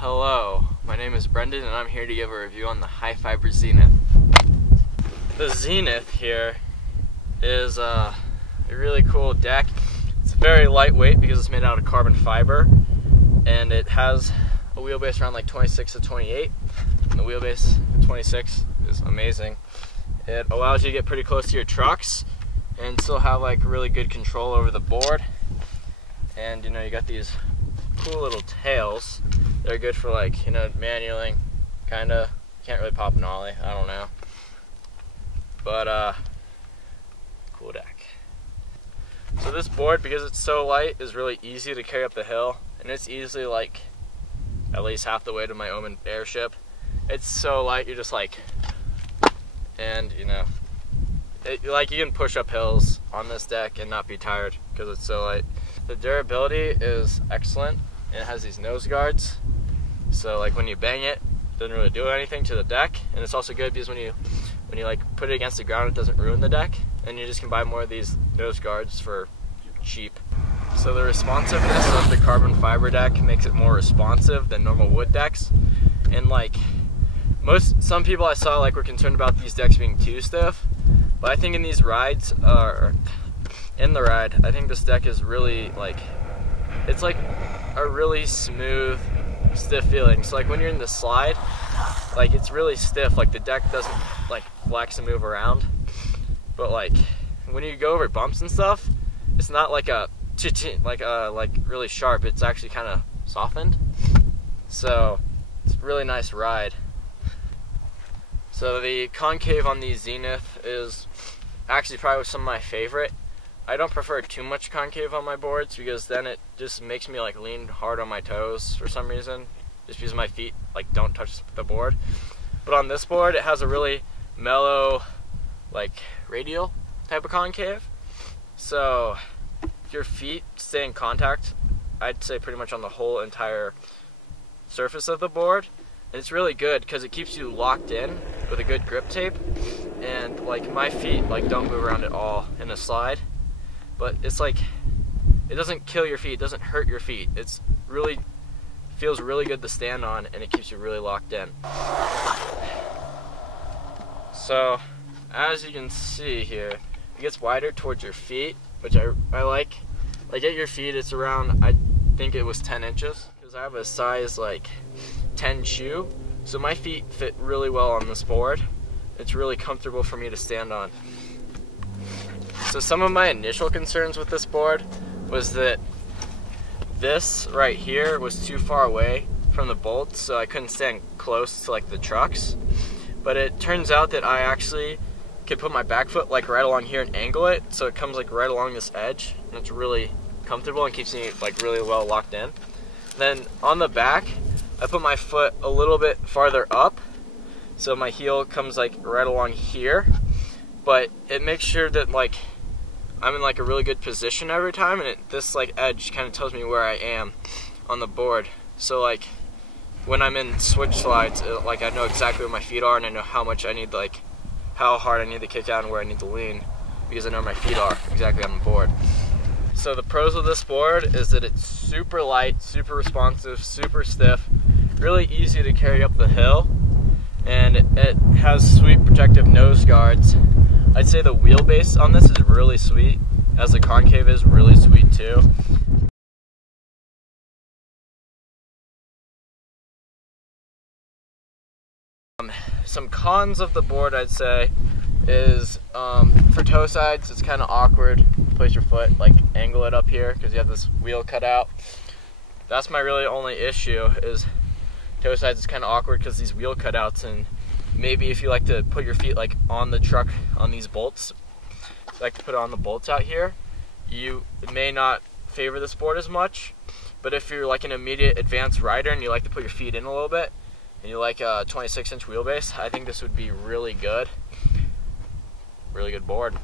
Hello, my name is Brendan and I'm here to give a review on the Hi5ber Zenith. The Zenith here is a really cool deck. It's very lightweight because it's made out of carbon fiber, and it has a wheelbase around like 26 to 28. And the wheelbase at 26 is amazing. It allows you to get pretty close to your trucks and still have like really good control over the board. And you know, you got these cool little tails. They're good for like, you know, manualing, kinda. Can't really pop an ollie, I don't know. But cool deck. So this board, because it's so light, is really easy to carry up the hill, and it's easily like at least half the weight of my Omen airship. It's so light, you're just like, and you know, like you can push up hills on this deck and not be tired because it's so light. The durability is excellent, and it has these nose guards. So like when you bang it, it doesn't really do anything to the deck, and it's also good because when you like put it against the ground, it doesn't ruin the deck, and you just can buy more of these nose guards for cheap. So the responsiveness of the carbon fiber deck makes it more responsive than normal wood decks, and like some people I saw like were concerned about these decks being too stiff, but I think in these rides, in the ride, I think this deck is really like, it's like a really smooth, stiff feeling. So like when you're in the slide, like it's really stiff, like the deck doesn't like flex and move around, but like when you go over bumps and stuff, it's not like a like really sharp, it's actually kind of softened. So it's a really nice ride. So the concave on the Zenith is actually probably some of my favorite. I don't prefer too much concave on my boards because then it just makes me like lean hard on my toes for some reason, just because my feet like don't touch the board. But on this board, it has a really mellow, like radial type of concave. So if your feet stay in contact, I'd say pretty much on the whole entire surface of the board. And it's really good because it keeps you locked in with a good grip tape, and like my feet like don't move around at all in a slide. But it's like, it doesn't kill your feet, it doesn't hurt your feet. It's really, feels really good to stand on, and it keeps you really locked in. So, as you can see here, it gets wider towards your feet, which I like. Like at your feet, it's around, I think it was 10 inches, because I have a size like 10 shoe, so my feet fit really well on this board. It's really comfortable for me to stand on. So some of my initial concerns with this board was that this right here was too far away from the bolts, so I couldn't stand close to like the trucks. But it turns out that I actually could put my back foot like right along here and angle it, so it comes like right along this edge, and it's really comfortable and keeps me like really well locked in. Then on the back, I put my foot a little bit farther up, so my heel comes like right along here, but it makes sure that like I'm in like a really good position every time, and this like edge kind of tells me where I am on the board. So like when I'm in switch slides, like I know exactly where my feet are, and I know how much I need, like how hard I need to kick out and where I need to lean, because I know my feet are exactly on the board. So the pros of this board is that it's super light, super responsive, super stiff, really easy to carry up the hill, and it has sweet protective nose guards. I'd say the wheelbase on this is really sweet, as the concave is really sweet too. Some cons of the board, I'd say, is for toe sides, it's kind of awkward to place your foot, like angle it up here, because you have this wheel cut out. That's my really only issue, is toe sides is kind of awkward because these wheel cutouts, and maybe if you like to put your feet like on the truck on these bolts, like to put it on the bolts out here, you may not favor this board as much. But if you're like an immediate advanced rider and you like to put your feet in a little bit, and you like a 26-inch wheelbase, I think this would be really good. Really good board.